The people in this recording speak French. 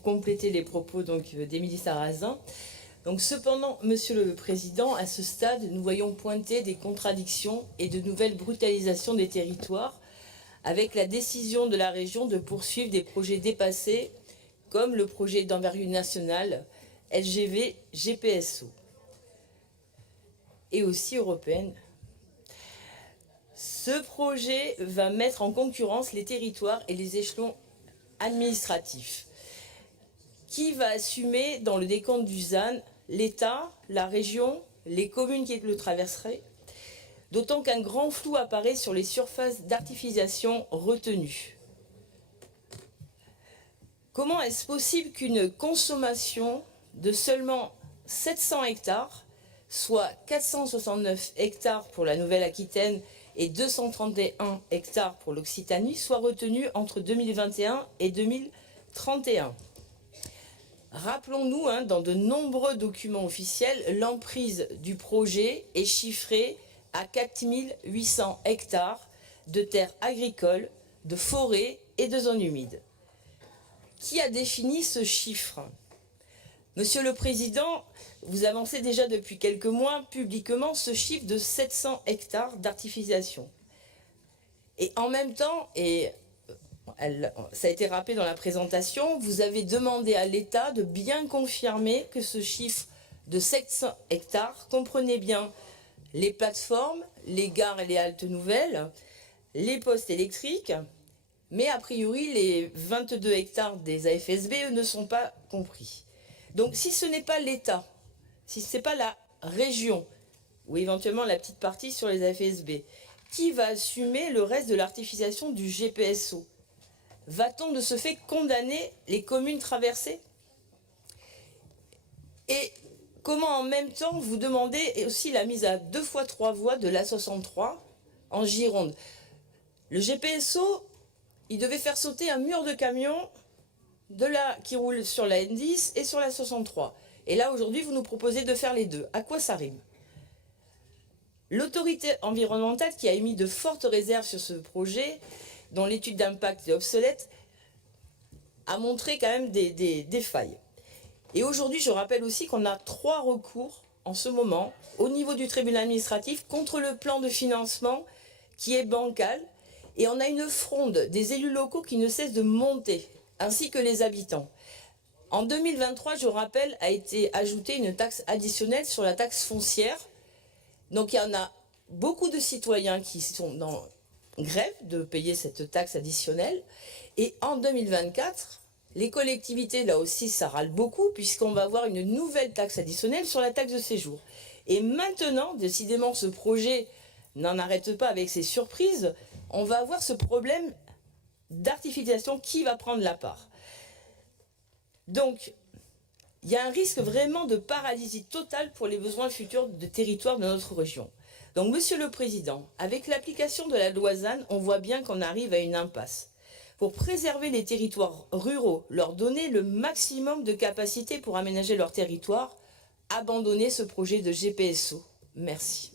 pour compléter les propos d'Émilie Sarrazin. Donc, cependant, Monsieur le Président, à ce stade, nous voyons pointer des contradictions et de nouvelles brutalisations des territoires avec la décision de la région de poursuivre des projets dépassés comme le projet d'envergure nationale LGV GPSO et aussi européenne. Ce projet va mettre en concurrence les territoires et les échelons administratifs. Qui va assumer dans le décompte du ZAN l'État, la région, les communes qui le traverseraient, d'autant qu'un grand flou apparaît sur les surfaces d'artificialisation retenues. Comment est-ce possible qu'une consommation de seulement 700 hectares, soit 469 hectares pour la Nouvelle-Aquitaine et 231 hectares pour l'Occitanie, soit retenue entre 2021 et 2031 ? Rappelons-nous, dans de nombreux documents officiels, l'emprise du projet est chiffrée à 4800 hectares de terres agricoles, de forêts et de zones humides. Qui a défini ce chiffre ? Monsieur le Président, vous avancez déjà depuis quelques mois publiquement ce chiffre de 700 hectares d'artificialisation. Et en même temps, ça a été rappelé dans la présentation, vous avez demandé à l'État de bien confirmer que ce chiffre de 700 hectares comprenait bien les plateformes, les gares et les haltes nouvelles, les postes électriques, mais a priori les 22 hectares des AFSB eux, ne sont pas compris. Donc si ce n'est pas l'État, si ce n'est pas la région, ou éventuellement la petite partie sur les AFSB, qui va assumer le reste de l'artificialisation du GPSO ? Va-t-on de ce fait condamner les communes traversées ? Et comment en même temps vous demandez aussi la mise à 2 fois 3 voies de l'A63 en Gironde ? Le GPSO, il devait faire sauter un mur de camions qui roule sur la N10 et sur la 63. Et là aujourd'hui vous nous proposez de faire les deux. À quoi ça rime ? L'autorité environnementale qui a émis de fortes réserves sur ce projet, dont l'étude d'impact est obsolète, a montré quand même des failles. Et aujourd'hui, je rappelle aussi qu'on a 3 recours en ce moment au niveau du tribunal administratif contre le plan de financement qui est bancal. Et on a une fronde des élus locaux qui ne cesse de monter, ainsi que les habitants. En 2023, je rappelle, a été ajoutée une taxe additionnelle sur la taxe foncière. Donc il y en a beaucoup de citoyens qui sont dans grève de payer cette taxe additionnelle. Et en 2024, les collectivités, là aussi, ça râle beaucoup, puisqu'on va avoir une nouvelle taxe additionnelle sur la taxe de séjour. Et maintenant, décidément, ce projet n'en arrête pas avec ses surprises. On va avoir ce problème d'artificialisation qui va prendre la part. Donc, il y a un risque vraiment de paralysie totale pour les besoins futurs de territoire de notre région. Donc, Monsieur le Président, avec l'application de la loi ZAN, on voit bien qu'on arrive à une impasse. Pour préserver les territoires ruraux, leur donner le maximum de capacité pour aménager leur territoire, abandonner ce projet de GPSO. Merci.